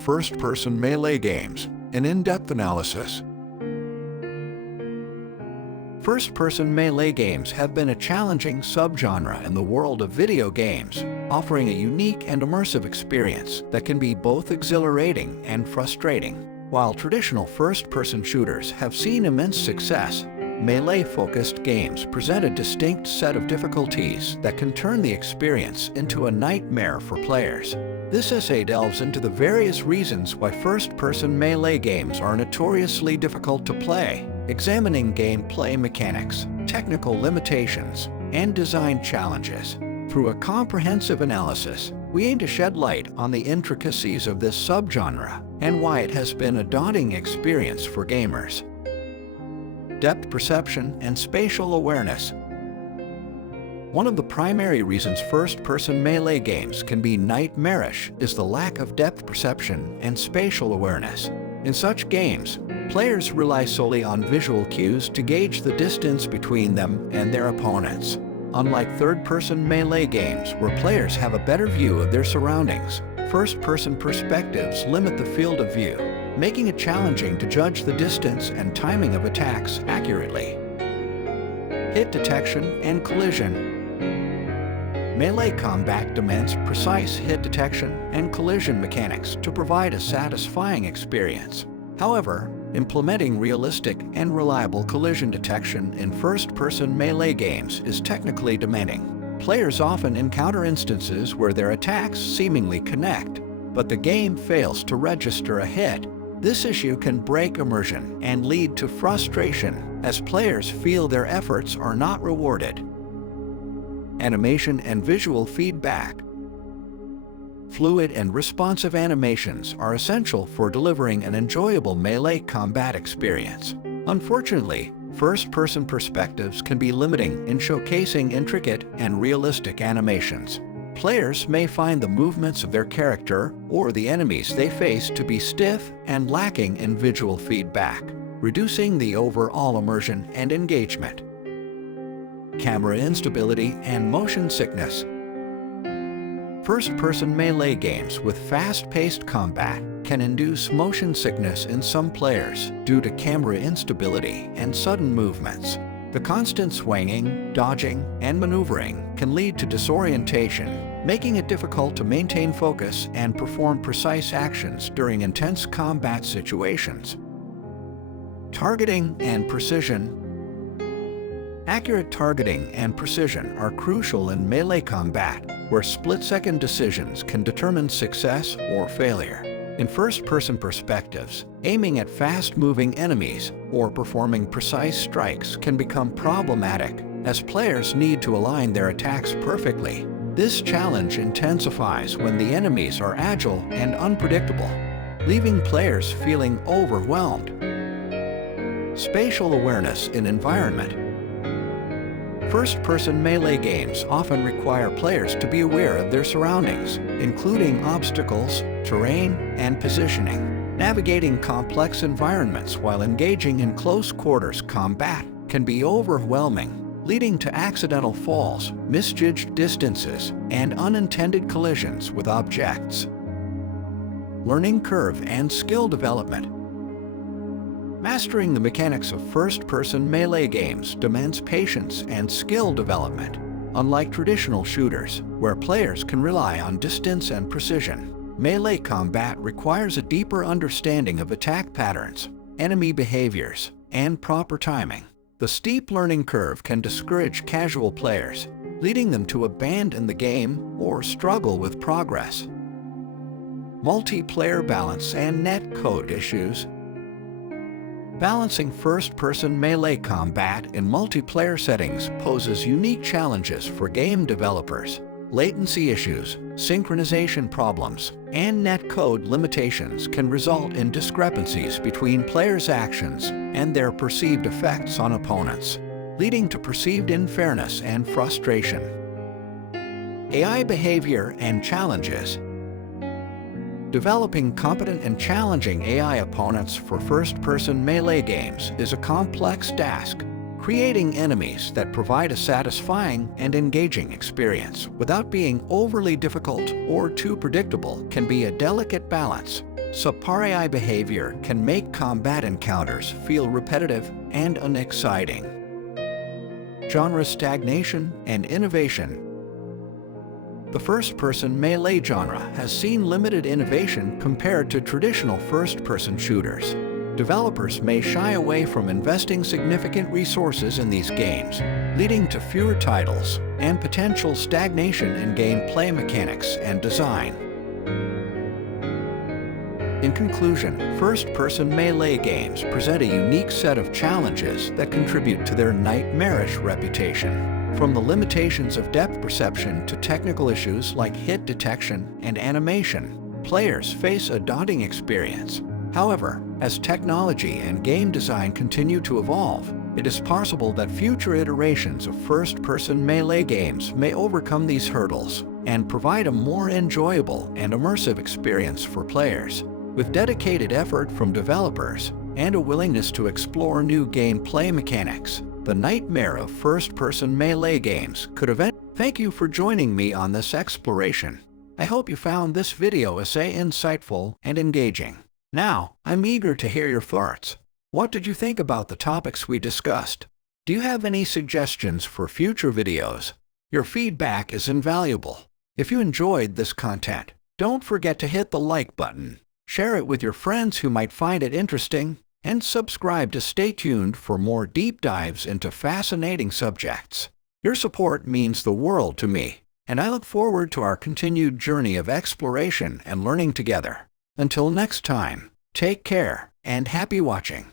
First-person melee games, an in-depth analysis. First-person melee games have been a challenging subgenre in the world of video games, offering a unique and immersive experience that can be both exhilarating and frustrating. While traditional first-person shooters have seen immense success, melee-focused games present a distinct set of difficulties that can turn the experience into a nightmare for players. This essay delves into the various reasons why first-person melee games are notoriously difficult to play, examining gameplay mechanics, technical limitations, and design challenges. Through a comprehensive analysis, we aim to shed light on the intricacies of this subgenre and why it has been a daunting experience for gamers. Depth perception and spatial awareness. One of the primary reasons first-person melee games can be nightmarish is the lack of depth perception and spatial awareness. In such games, players rely solely on visual cues to gauge the distance between them and their opponents. Unlike third-person melee games where players have a better view of their surroundings, first-person perspectives limit the field of view, making it challenging to judge the distance and timing of attacks accurately. Hit detection and collision. Melee combat demands precise hit detection and collision mechanics to provide a satisfying experience. However, implementing realistic and reliable collision detection in first-person melee games is technically demanding. Players often encounter instances where their attacks seemingly connect, but the game fails to register a hit. This issue can break immersion and lead to frustration as players feel their efforts are not rewarded. Animation and visual feedback. Fluid and responsive animations are essential for delivering an enjoyable melee combat experience. Unfortunately, first-person perspectives can be limiting in showcasing intricate and realistic animations. Players may find the movements of their character or the enemies they face to be stiff and lacking in visual feedback, reducing the overall immersion and engagement. Camera instability and motion sickness. First-person melee games with fast-paced combat can induce motion sickness in some players due to camera instability and sudden movements. The constant swinging, dodging, and maneuvering can lead to disorientation, making it difficult to maintain focus and perform precise actions during intense combat situations. Targeting and precision. Accurate targeting and precision are crucial in melee combat, where split-second decisions can determine success or failure. In first-person perspectives, aiming at fast-moving enemies or performing precise strikes can become problematic, as players need to align their attacks perfectly. This challenge intensifies when the enemies are agile and unpredictable, leaving players feeling overwhelmed. Spatial awareness in environment. First-person melee games often require players to be aware of their surroundings, including obstacles, terrain, and positioning. Navigating complex environments while engaging in close-quarters combat can be overwhelming, leading to accidental falls, misjudged distances, and unintended collisions with objects. Learning curve and skill development. Mastering the mechanics of first-person melee games demands patience and skill development. Unlike traditional shooters, where players can rely on distance and precision, melee combat requires a deeper understanding of attack patterns, enemy behaviors, and proper timing. The steep learning curve can discourage casual players, leading them to abandon the game or struggle with progress. Multiplayer balance and netcode issues. Balancing first-person melee combat in multiplayer settings poses unique challenges for game developers. Latency issues, synchronization problems, and netcode limitations can result in discrepancies between players' actions and their perceived effects on opponents, leading to perceived unfairness and frustration. AI behavior and challenges. Developing competent and challenging AI opponents for first-person melee games is a complex task. Creating enemies that provide a satisfying and engaging experience without being overly difficult or too predictable can be a delicate balance. Subpar AI behavior can make combat encounters feel repetitive and unexciting. Genre stagnation and innovation. The first-person melee genre has seen limited innovation compared to traditional first-person shooters. Developers may shy away from investing significant resources in these games, leading to fewer titles and potential stagnation in gameplay mechanics and design. In conclusion, first-person melee games present a unique set of challenges that contribute to their nightmarish reputation. From the limitations of depth perception to technical issues like hit detection and animation, players face a daunting experience. However, as technology and game design continue to evolve, it is possible that future iterations of first-person melee games may overcome these hurdles and provide a more enjoyable and immersive experience for players. With dedicated effort from developers and a willingness to explore new gameplay mechanics, the nightmare of first-person melee games could eventually. Thank you for joining me on this exploration. I hope you found this video essay insightful and engaging. Now, I'm eager to hear your thoughts. What did you think about the topics we discussed? Do you have any suggestions for future videos? Your feedback is invaluable. If you enjoyed this content, don't forget to hit the like button, share it with your friends who might find it interesting, and subscribe to stay tuned for more deep dives into fascinating subjects. Your support means the world to me, and I look forward to our continued journey of exploration and learning together. Until next time, take care and happy watching.